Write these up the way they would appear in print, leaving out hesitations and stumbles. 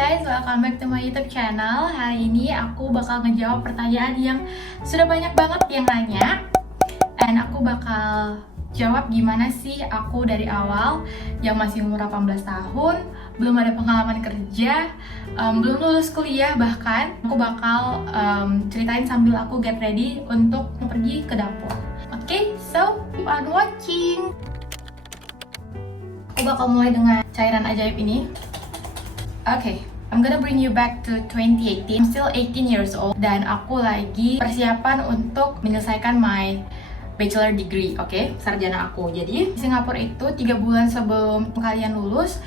guys, welcome back to my YouTube channel. Hari ini aku bakal ngejawab pertanyaan yang sudah banyak banget yang nanya. Dan aku bakal jawab gimana sih aku dari awal yang masih umur 18 tahun, belum ada pengalaman kerja, belum lulus kuliah bahkan. Aku bakal ceritain sambil aku get ready untuk pergi ke dapur. Oke, so keep on watching. Aku bakal mulai dengan cairan ajaib ini. Okay, I'm gonna bring you back to 2018. I'm still 18 years old dan aku lagi persiapan untuk menyelesaikan my bachelor degree, oke? Sarjana aku. Jadi, di Singapura itu 3 bulan sebelum kalian lulus,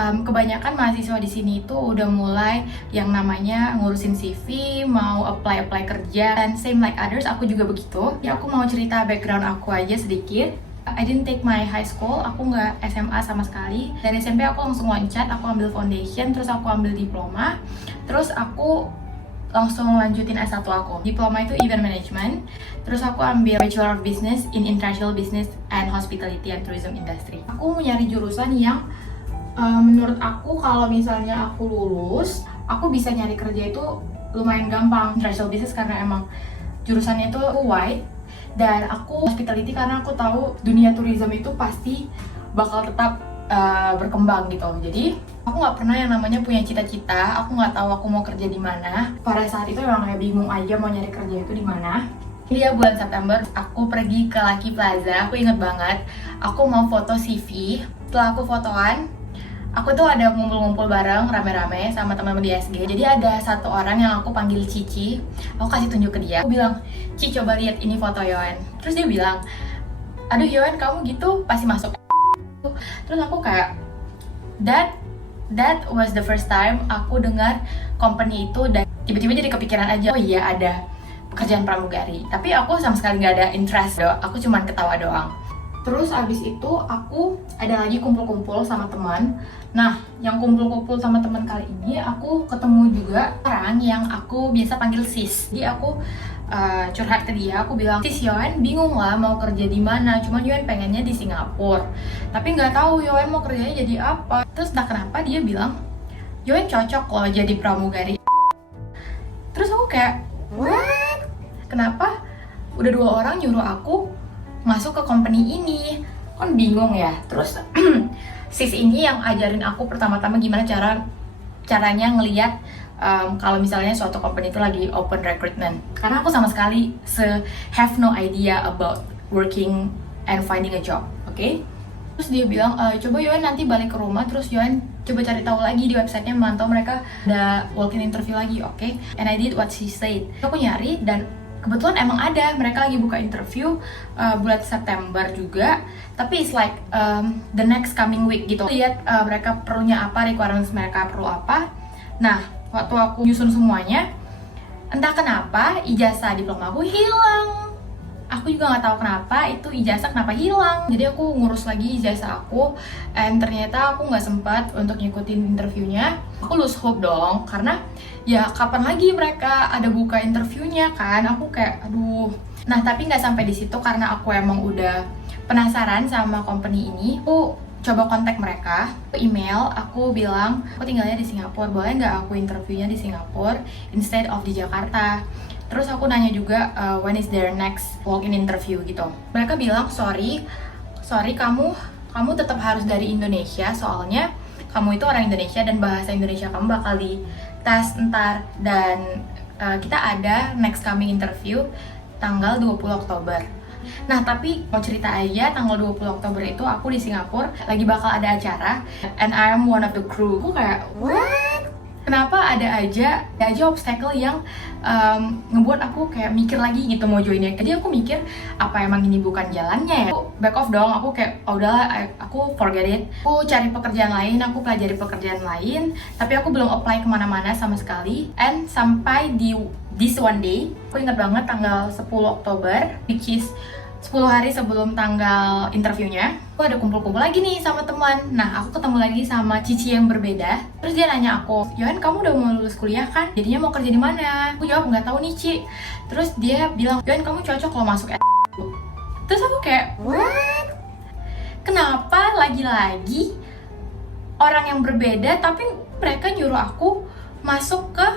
kebanyakan mahasiswa di sini itu udah mulai yang namanya ngurusin CV, mau apply kerja, dan same like others, aku juga begitu. Ya, aku mau cerita background aku aja sedikit. I didn't take my high school, aku nggak SMA sama sekali. Dari SMP aku langsung loncat, aku ambil foundation, terus aku ambil diploma, terus aku langsung lanjutin S1 aku. Diploma itu event management, terus aku ambil Bachelor of Business in International Business and Hospitality and Tourism Industry. Aku mau nyari jurusan yang menurut aku kalau misalnya aku lulus, aku bisa nyari kerja itu lumayan gampang. International Business karena emang jurusannya itu wide, dan aku hospitality karena aku tahu dunia tourism itu pasti bakal tetap berkembang gitu. Jadi aku nggak pernah yang namanya punya cita-cita, aku nggak tahu aku mau kerja di mana. Pada saat itu emang kayak bingung aja mau nyari kerja itu di mana. Jadi ya bulan September aku pergi ke Lucky Plaza, aku inget banget. Aku mau foto CV. Setelah aku fotoan, aku tuh ada ngumpul-ngumpul bareng rame-rame sama teman-teman di SG. Jadi ada satu orang yang aku panggil Cici. Aku kasih tunjuk ke dia. Aku bilang, "Ci, coba lihat ini foto Yohan." Terus dia bilang, "Aduh Yohan, kamu gitu pasti masuk." Terus aku kayak, that was the first time aku dengar company itu, dan tiba-tiba jadi kepikiran aja, oh iya ada pekerjaan pramugari. Tapi aku sama sekali nggak ada interest, aku cuman ketawa doang. Terus abis itu aku ada lagi kumpul-kumpul sama teman. Nah, yang kumpul-kumpul sama teman kali ini aku ketemu juga orang yang aku biasa panggil sis. Jadi aku curhat ke dia, aku bilang, "Sis, Yohan bingung lah mau kerja di mana. Cuman Yohan pengennya di Singapura. Tapi nggak tahu Yohan mau kerjanya jadi apa." Terus entah kenapa dia bilang, "Yohan cocok loh jadi pramugari." Terus aku kayak, what? Kenapa udah 2 orang nyuruh aku masuk ke company ini? Kan bingung ya. Terus sis ini yang ajarin aku pertama-tama gimana caranya ngelihat kalau misalnya suatu company itu lagi open recruitment. Karena aku sama sekali have no idea about working and finding a job, oke? Terus dia bilang, "Coba Yohan nanti balik ke rumah, terus Yohan coba cari tahu lagi di websitenya, mantau mereka ada walk-in interview lagi, oke?" And I did what she said. Aku nyari dan kebetulan emang ada, mereka lagi buka interview bulan September juga. Tapi it's like the next coming week gitu. Lihat mereka perlunya apa, requirements mereka perlu apa. Nah, waktu aku nyusun semuanya, entah kenapa ijazah diploma aku hilang. Aku juga nggak tahu kenapa itu ijazah kenapa hilang. Jadi aku ngurus lagi ijazah aku, and ternyata aku nggak sempat untuk ngikutin interviewnya. Aku lose hope dong, karena ya kapan lagi mereka ada buka interviewnya kan? Aku kayak aduh. Nah tapi nggak sampai di situ karena aku emang udah penasaran sama company ini. Aku coba kontak mereka, email, aku bilang aku tinggalnya di Singapura, boleh nggak aku interviewnya di Singapura instead of di Jakarta. Terus aku nanya juga when is their next walk-in interview gitu. Mereka bilang sorry kamu tetap harus dari Indonesia, soalnya kamu itu orang Indonesia dan bahasa Indonesia kamu bakal di tes ntar, dan kita ada next coming interview tanggal 20 Oktober. Nah tapi mau cerita aja, tanggal 20 Oktober itu aku di Singapura lagi bakal ada acara, and I am one of the crew. Aku kayak what? Kenapa ada aja obstacle yang ngebuat aku kayak mikir lagi gitu mau joinnya. Jadi aku mikir apa emang ini bukan jalannya ya. Aku back off dong, aku kayak oh udahlah, aku forget it. Aku cari pekerjaan lain, aku pelajari pekerjaan lain, tapi aku belum apply kemana-mana sama sekali. And sampai di this one day, aku ingat banget tanggal 10 Oktober, which is 10 hari sebelum tanggal interviewnya, aku ada kumpul-kumpul lagi nih sama teman. Nah, aku ketemu lagi sama Cici yang berbeda. Terus dia nanya aku, "Yohan, kamu udah mau lulus kuliah kan? Jadinya mau kerja di mana?" Aku jawab, "Nggak tahu nih, Ci." Terus dia bilang, "Yohan, kamu cocok kalau masuk S." Terus aku kayak, what? Kenapa lagi-lagi orang yang berbeda tapi mereka nyuruh aku masuk ke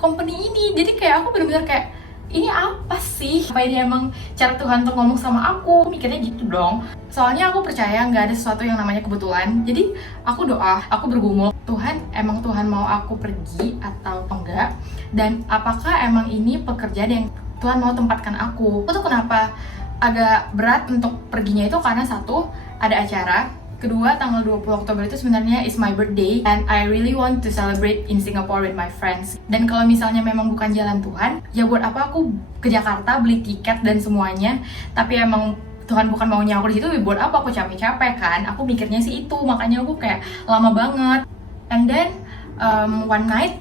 company ini. Jadi kayak aku bener-bener kayak, ini apa sih? Apa ini emang cara Tuhan untuk ngomong sama aku? Mikirnya gitu dong. Soalnya aku percaya nggak ada sesuatu yang namanya kebetulan. Jadi aku doa, aku bergumul, Tuhan, emang Tuhan mau aku pergi atau enggak? Dan apakah emang ini pekerjaan yang Tuhan mau tempatkan aku? Itu kenapa agak berat untuk perginya itu karena satu, ada acara. Kedua, tanggal 20 Oktober itu sebenarnya is my birthday and I really want to celebrate in Singapore with my friends. Dan kalau misalnya memang bukan jalan Tuhan, ya buat apa aku ke Jakarta beli tiket dan semuanya, tapi emang Tuhan bukan maunya aku di situ, ya buat apa aku capek-capek kan? Aku mikirnya sih itu, makanya aku kayak lama banget. And then one night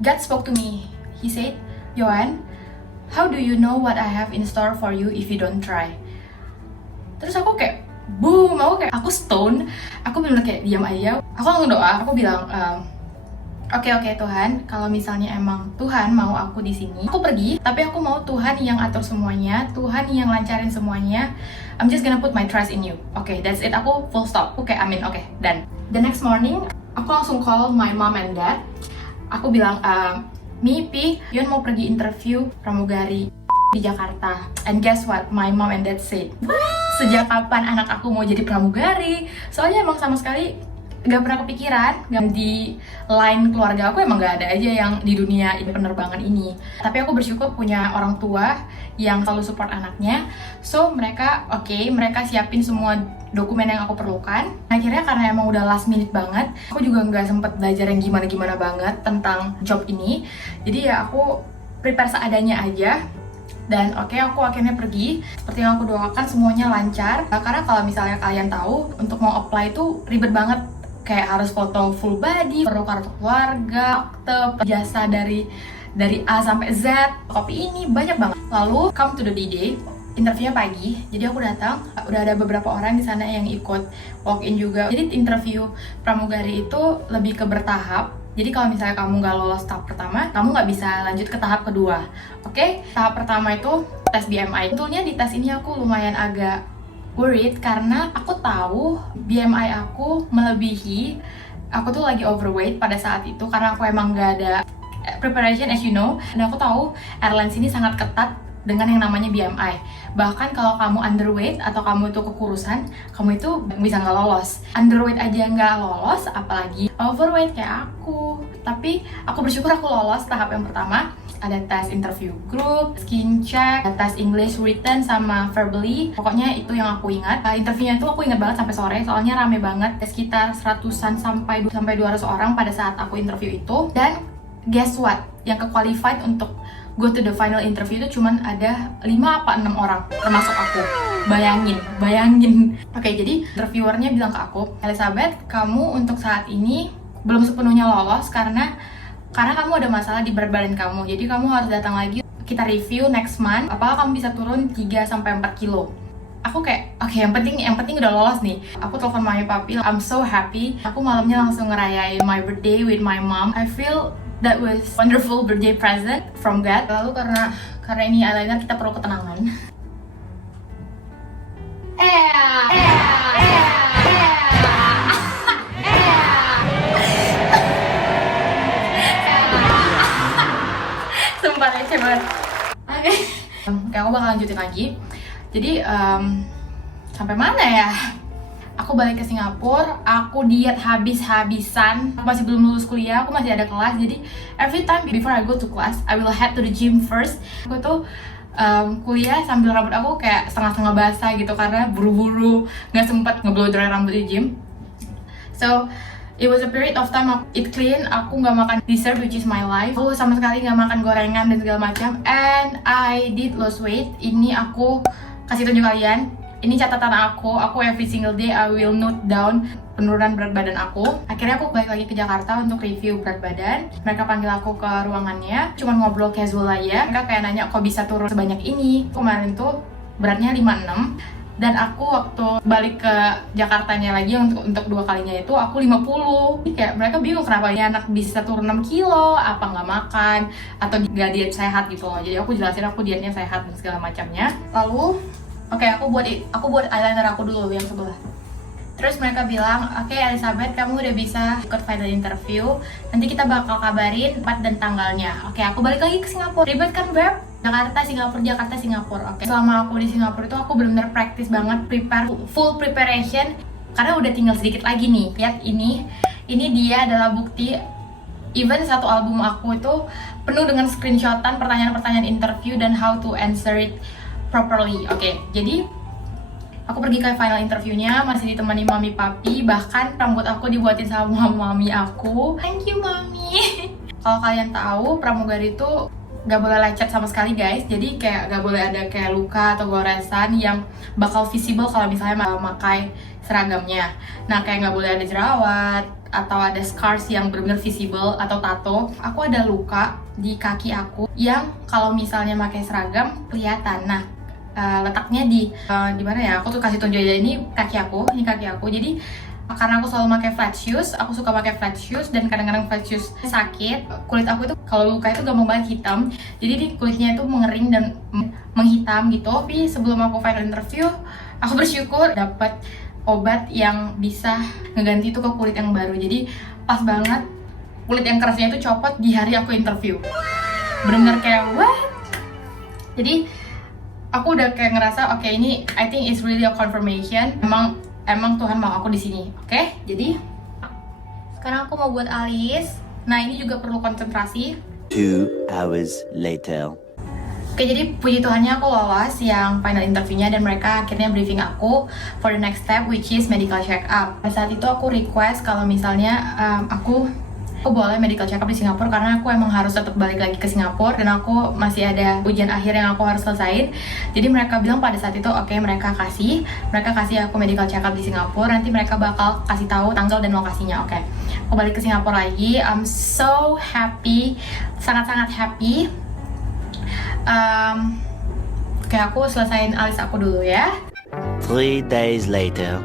God spoke to me. He said, "Yohan, how do you know what I have in store for you if you don't try?" Terus aku kayak boom, aku stone, aku bener-bener kayak diam aja. Aku langsung doa, aku bilang, oke Tuhan, kalau misalnya emang Tuhan mau aku di sini, aku pergi, tapi aku mau Tuhan yang atur semuanya, Tuhan yang lancarin semuanya. I'm just gonna put my trust in you. Oke, that's it. Aku full stop. Oke, amin. Oke, done. The next morning, aku langsung call my mom and dad. Aku bilang, Pi, Yon mau pergi interview pramugari di Jakarta. And guess what? My mom and dad said, sejak kapan anak aku mau jadi pramugari? Soalnya emang sama sekali gak pernah kepikiran. Di line keluarga aku emang gak ada aja yang di dunia penerbangan ini. Tapi aku bersyukur punya orang tua yang selalu support anaknya. So mereka mereka siapin semua dokumen yang aku perlukan. Akhirnya karena emang udah last minute banget, aku juga gak sempet belajar yang gimana-gimana banget tentang job ini. Jadi ya aku prepare seadanya aja. Dan aku akhirnya pergi. Seperti yang aku doakan, semuanya lancar. Karena kalau misalnya kalian tahu, untuk mau apply itu ribet banget. Kayak harus foto full body, perlu kartu keluarga, akte, jasa dari A sampai Z, kopi ini, banyak banget. Lalu come to the D-Day, interviewnya pagi. Jadi aku datang, udah ada beberapa orang di sana yang ikut walk-in juga. Jadi interview pramugari itu lebih ke bertahap. Jadi kalau misalnya kamu nggak lolos tahap pertama, kamu nggak bisa lanjut ke tahap kedua. Tahap pertama itu tes BMI. Sebetulnya di tes ini aku lumayan agak worried karena aku tahu BMI aku melebihi. Aku tuh lagi overweight pada saat itu karena aku emang nggak ada preparation as you know. Dan aku tahu airlines ini sangat ketat dengan yang namanya BMI. Bahkan kalau kamu underweight atau kamu itu kekurusan, kamu itu bisa nggak lolos. Underweight aja nggak lolos, apalagi overweight kayak aku. Tapi aku bersyukur aku lolos tahap yang pertama. Ada tes interview group, skin check, tes English written sama verbally. Pokoknya itu yang aku ingat. Interviewnya itu aku ingat banget sampai sore, soalnya rame banget. Sekitar 100-an sampai 200 orang pada saat aku interview itu. Dan guess what? Yang ke-qualified untuk go to the final interview itu cuman ada 5 apa 6 orang, termasuk aku. Bayangin. Jadi interviewernya bilang ke aku, Elizabeth, kamu untuk saat ini belum sepenuhnya lolos karena kamu ada masalah di berat badan kamu. Jadi kamu harus datang lagi, kita review next month, apakah kamu bisa turun 3-4 kilo. Aku kayak, yang penting udah lolos nih. Aku telepon mami papi, I'm so happy. Aku malamnya langsung ngerayain my birthday with my mom. I feel that was wonderful birthday present from God. Lalu karena ini eyeliner, kita perlu ketenangan. Sumpah receh banget. Aku bakal lanjutin lagi. Jadi sampai mana ya? Aku balik ke Singapura, aku diet habis-habisan. Aku masih belum lulus kuliah, aku masih ada kelas. Jadi every time before I go to class, I will head to the gym first. Aku tuh kuliah sambil rambut aku kayak setengah-setengah basah gitu karena buru-buru, nggak sempet nge-blow dry rambut di gym. So it was a period of time aku eat clean, aku nggak makan dessert which is my life. Aku sama sekali nggak makan gorengan dan segala macam. And I did lose weight. Ini aku kasih tunjuk kalian. Ini catatan aku every single day I will note down penurunan berat badan aku. Akhirnya aku balik lagi ke Jakarta untuk review berat badan. Mereka panggil aku ke ruangannya, cuma ngobrol casual aja. Mereka kayak nanya kok bisa turun sebanyak ini. Kemarin tuh beratnya 56. Dan aku waktu balik ke Jakartanya lagi untuk 2 kalinya itu aku 50. Jadi kayak mereka bingung kenapa ini anak bisa turun 6 kilo, apa nggak makan atau nggak diet sehat gitu loh. Jadi aku jelasin aku dietnya sehat dan segala macamnya. Lalu aku buat eyeliner aku dulu yang sebelah. Terus mereka bilang, oke Elizabeth, kamu udah bisa ikut final interview. Nanti kita bakal kabarin tempat dan tanggalnya. Oke, aku balik lagi ke Singapura. Ribet kan, Beb? Jakarta, Singapura. Oke. Selama aku di Singapura itu aku benar-benar praktis banget, full preparation. Karena udah tinggal sedikit lagi nih. Lihat ini dia adalah bukti. Even satu album aku itu penuh dengan screenshotan pertanyaan-pertanyaan interview dan how to answer it properly. Oke, jadi aku pergi ke final interviewnya, masih ditemani mami papi, bahkan rambut aku dibuatin sama mami aku. Thank you mami. Kalau kalian tahu, pramugari itu gak boleh lecet sama sekali guys. Jadi kayak gak boleh ada kayak luka atau goresan yang bakal visible kalau misalnya memakai seragamnya. Nah kayak gak boleh ada jerawat atau ada scars yang benar-benar visible atau tato. Aku ada luka di kaki aku yang kalau misalnya pakai seragam kelihatan. Nah letaknya di mana ya? Aku tuh kasih tunjuk aja, ini kaki aku. Jadi karena aku selalu pakai flat shoes, aku suka pakai flat shoes dan kadang-kadang flat shoes sakit. Kulit aku itu kalau luka itu gampang banget hitam. Jadi di kulitnya itu mengering dan menghitam gitu. Tapi sebelum aku final interview, aku bersyukur dapat obat yang bisa ngeganti itu ke kulit yang baru. Jadi pas banget kulit yang kerasnya itu copot di hari aku interview. Bener-bener kayak what? Jadi aku udah kayak ngerasa oke, ini I think it's really a confirmation. Emang Tuhan mau aku di sini. Oke? Jadi sekarang aku mau buat alis. Nah, ini juga perlu konsentrasi. 2 hours later. Oke, jadi puji Tuhannya aku lolos yang final interviewnya dan mereka akhirnya briefing aku for the next step which is medical check up. Pada saat itu aku request kalau misalnya aku boleh medical check up di Singapura karena aku emang harus tetap balik lagi ke Singapura dan aku masih ada ujian akhir yang aku harus selesain. Jadi mereka bilang pada saat itu oke, mereka kasih aku medical check up di Singapura. Nanti mereka bakal kasih tahu tanggal dan lokasinya. Oke. Aku balik ke Singapura lagi. I'm so happy, sangat-sangat happy. Oke, aku selesain alis aku dulu ya. 3 days later.